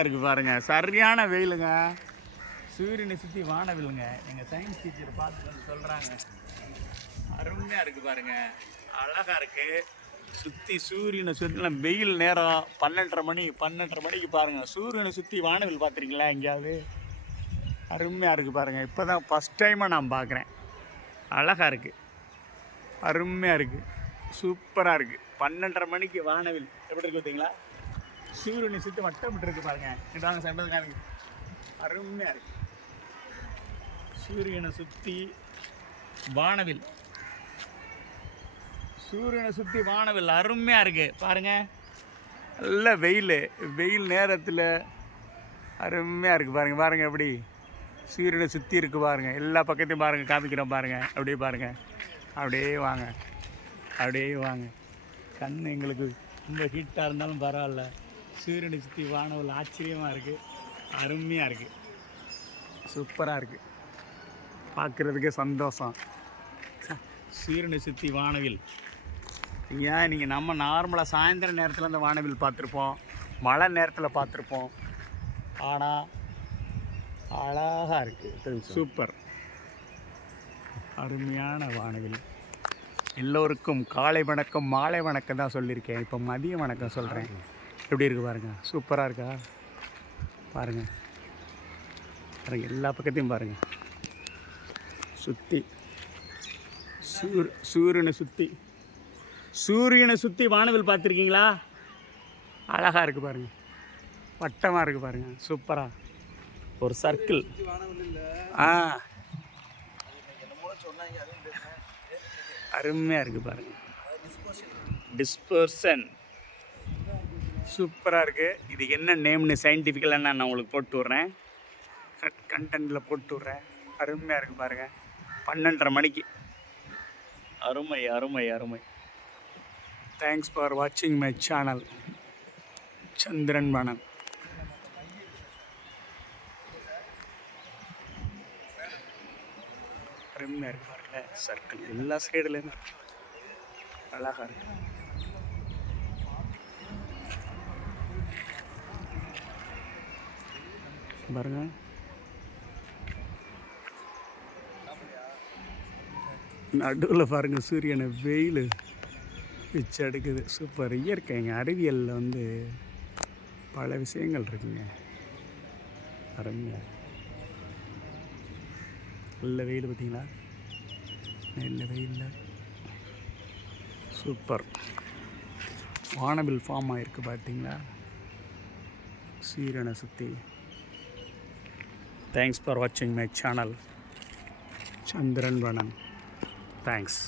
இருக்கு பாருங்க, சரியான வெயிலுங்க. சூரியனை சுற்றி வானவில்லுங்க. எங்கள் சயின்ஸ் டீச்சர் பார்த்துட்டு வந்து சொல்கிறாங்க, அருமையாக இருக்குது பாருங்க, அழகாக இருக்குது. சுற்றி சூரியனை சுற்றிலாம் வெயில் நேரம் 12:30 மணிக்கு பாருங்கள், சூரியனை சுற்றி வானவில் பார்த்துருக்கீங்களா எங்கேயாவது? அருமையாக இருக்குது பாருங்கள். இப்போ தான் ஃபஸ்ட் டைமாக நான் பார்க்குறேன். அழகாக இருக்குது, அருமையாக இருக்குது, சூப்பராக இருக்குது. 12:30 மணிக்கு வானவில் எப்படி இருக்கு பார்த்தீங்களா? சூரியனை சுற்றி வட்டமிட்டு இருக்கு பாருங்க. இதாங்க சென்றது காமிங்க, அருமையாக இருக்கு. சூரியனை சுற்றி வானவில், சூரியனை சுற்றி வானவில் அருமையாக இருக்கு பாருங்க. நல்ல வெயில், வெயில் நேரத்தில் அருமையாக இருக்குது பாருங்க. பாருங்க எப்படி சூரியனை சுற்றி இருக்கு பாருங்க. எல்லா பக்கத்தையும் பாருங்க, காமிக்கிறோம் பாருங்க. அப்படியே பாருங்க, அப்படியே வாங்க, அப்படியே வாங்க. கண் எங்களுக்கு ரொம்ப ஹீட்டாக இருந்தாலும் பரவாயில்ல, சூரியனை சுற்றி வானவில் ஆச்சரியமாக இருக்குது, அருமையாக இருக்குது, சூப்பராக இருக்குது, பார்க்குறதுக்கே சந்தோஷம். சூரியனை சுற்றி வானவில் ஏன் நீங்கள் நம்ம நார்மலாக சாயந்தர நேரத்தில் அந்த வானவில் பார்த்துருப்போம், மழை நேரத்தில் பார்த்துருப்போம். ஆனால் அழகாக இருக்குது, சூப்பர், அருமையான வானவில். எல்லோருக்கும் காலை வணக்கம் மாலை வணக்கம் தான் சொல்லியிருக்கேன், இப்போ மதிய வணக்கம் சொல்கிறேன். எப்படி இருக்குது பாருங்கள், சூப்பராக இருக்கா? பாருங்கள் பாருங்கள், எல்லா பக்கத்தையும் பாருங்கள். சுற்றி சூரியனை சுற்றி வானவில் பார்த்துருக்கீங்களா? அழகாக இருக்குது பாருங்கள், வட்டமாக இருக்குது பாருங்கள், சூப்பராக ஒரு சர்க்கிள். அருமையாக இருக்குது பாருங்கள். டிஸ்பர்ஷன் சூப்பராக இருக்குது. இது என்ன நேம்னு சயின்டிஃபிக்கலாக நான் உங்களுக்கு போட்டு விட்றேன், கண்டென்ட்டில் போட்டு விட்றேன். அருமையாக இருக்குது பாருங்கள். 12:30 மணிக்கு அருமை அருமை அருமை. தேங்க்ஸ் ஃபார் வாட்சிங் மை சேனல் சந்திரன் வனம். அருமையாக இருக்கு பாருங்கள், சர்க்கிள் எல்லா சைடுலேயும் அழகாக இருக்கு. பாருங்க, நடுவில் பாருங்கள் சூரியனை வெயில் வச்சு எடுக்குது. சூப்பர் இயற்கைங்க. அறிவியலில் வந்து பல விஷயங்கள் இருக்குங்க. அருமையாக நல்ல வெயில் பார்த்தீங்களா? நல்ல வெயிலில் சூப்பர் வானவில் ஃபார்ம் ஆகிருக்கு பார்த்தீங்களா சூரியனை சுற்றி. தேங்க்ஸ் ஃபார் வாட்சிங் மை சேனல் சந்திரன் வனம். தேங்க்ஸ்.